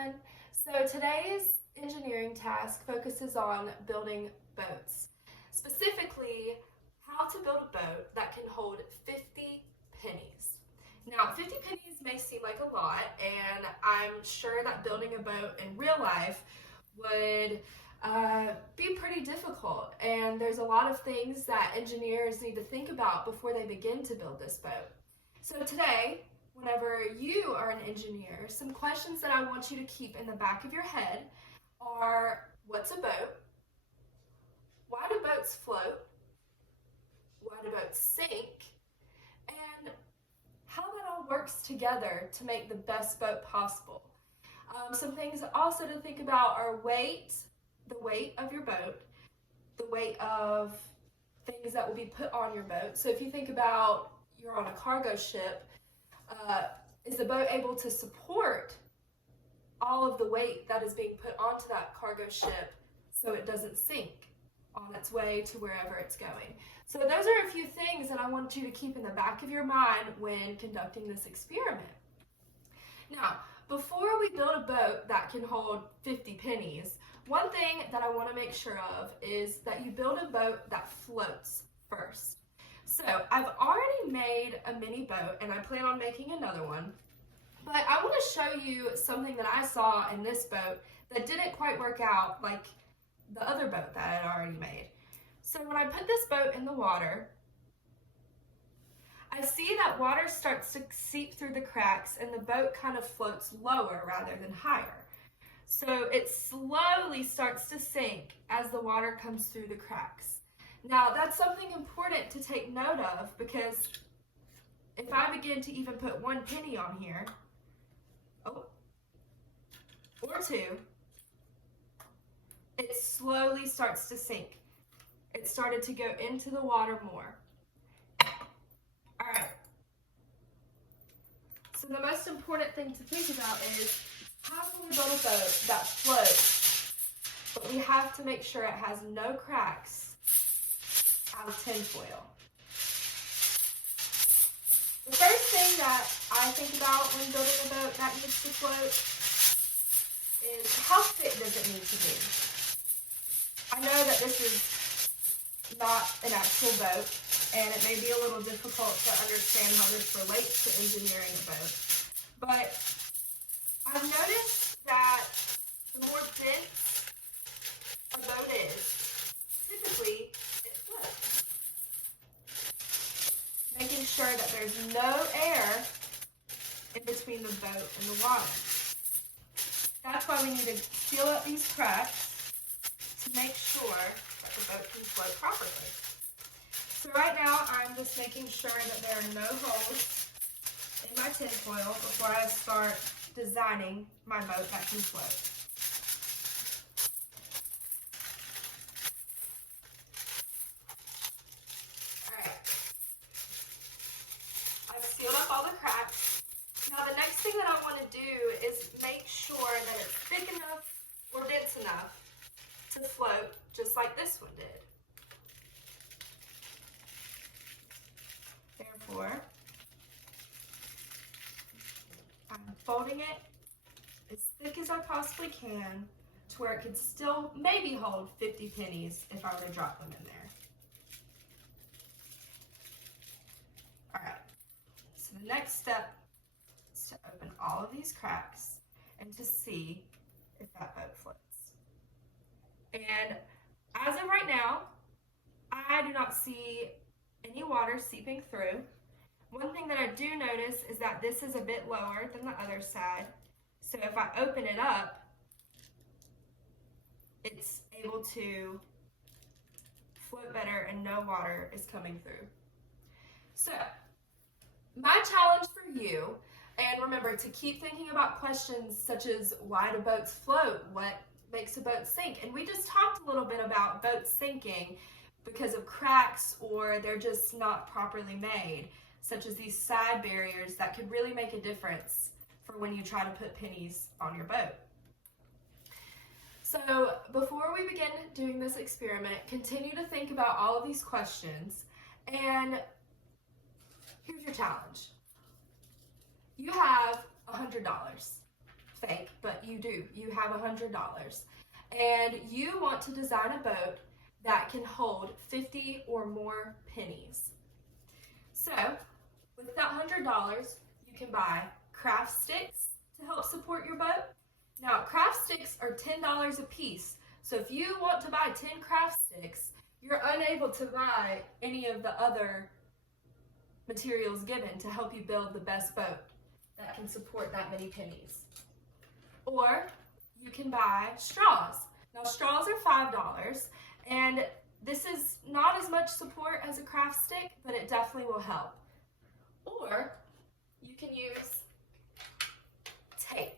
everyone. So today's engineering task focuses on building boats. Specifically, how to build a boat that can hold 50 pennies. Now, 50 pennies may seem like a lot, and I'm sure that building a boat in real life would be pretty difficult. And there's a lot of things that engineers need to think about before they begin to build this boat. So today, whenever you are an engineer, some questions that I want you to keep in the back of your head are, what's a boat? Why do boats float? Why do boats sink? And how that all works together to make the best boat possible. Some things also to think about are weight, the weight of your boat, the weight of things that will be put on your boat. So if you think about you're on a cargo ship, is the boat able to support all of the weight that is being put onto that cargo ship so it doesn't sink on its way to wherever it's going? So those are a few things that I want you to keep in the back of your mind when conducting this experiment. Now, before we build a boat that can hold 50 pennies, one thing that I want to make sure of is that you build a boat that floats first. So I've already made a mini boat and I plan on making another one, but I want to show you something that I saw in this boat that didn't quite work out like the other boat that I had already made. So when I put this boat in the water, I see that water starts to seep through the cracks and the boat kind of floats lower rather than higher. So it slowly starts to sink as the water comes through the cracks. Now that's something important to take note of, because if I begin to even put 1 penny on here, or 2, it slowly starts to sink. It started to go into the water more. Alright. So the most important thing to think about is, how can we build a boat that floats, but we have to make sure it has no cracks out of tinfoil? The first thing that I think about when building a boat that needs to float is, how thick does it need to be? I know that this is not an actual boat, and it may be a little difficult to understand how this relates to engineering a boat, but I've noticed that the more dense a boat is, typically it floats. Making sure that there's no air in between the boat and the water. That's why we need to seal up these cracks to make sure that the boat can float properly. So right now I'm just making sure that there are no holes in my tinfoil before I start designing my boat that can float. Alright. I've sealed up all the cracks. Now the next thing that I want to do is make sure that it's thick enough or dense enough to float just like this one did. Therefore, I'm folding it as thick as I possibly can to where it could still maybe hold 50 pennies if I were to drop them in there. Alright, so the next step is to open all of these cracks and to see if that boat floats. And as of right now, I do not see any water seeping through. One thing that I do notice is that this is a bit lower than the other side. So if I open it up, it's able to float better and no water is coming through. So my challenge for you, and remember to keep thinking about questions such as, why do boats float? What makes a boat sink? And we just talked a little bit about boats sinking because of cracks, or they're just not properly made, such as these side barriers that could really make a difference for when you try to put pennies on your boat. So before we begin doing this experiment, continue to think about all of these questions, and here's your challenge. You have $100, fake, but you do. You have $100 and you want to design a boat that can hold 50 or more pennies. So with that $100, you can buy craft sticks to help support your boat. Now, craft sticks are $10 a piece. So if you want to buy 10 craft sticks, you're unable to buy any of the other materials given to help you build the best boat that can support that many pennies. Or you can buy straws. Now, straws are $5, and this is not as much support as a craft stick, but it definitely will help. Or you can use tape.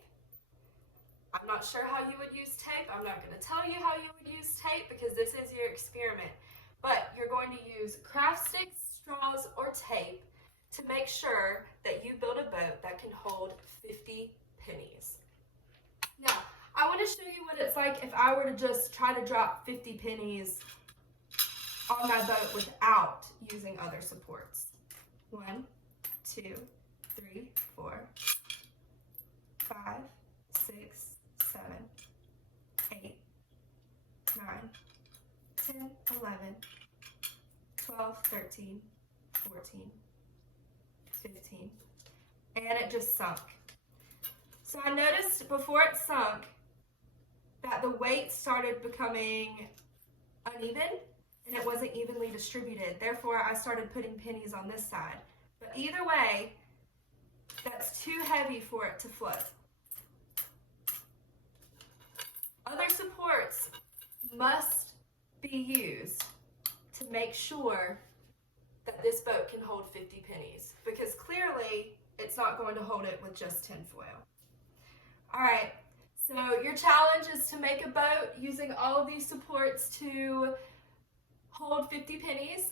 I'm not sure how you would use tape. I'm not going to tell you how you would use tape because this is your experiment. But you're going to use craft sticks, straws, or tape to make sure that you build a boat that can hold 50 pennies. Now, I want to show you what it's like if I were to just try to drop 50 pennies on my boat without using other supports. 1, 2, 3, 4, 5, 6, 7, 8, 9, 10, 11, 12, 13, 14, 15, and it just sunk. So I noticed before it sunk that the weight started becoming uneven and it wasn't evenly distributed. Therefore, I started putting pennies on this side. But either way, that's too heavy for it to float. Other supports must be used to make sure that this boat can hold 50 pennies, because clearly it's not going to hold it with just tin foil. All right, so your challenge is to make a boat using all of these supports to hold 50 pennies.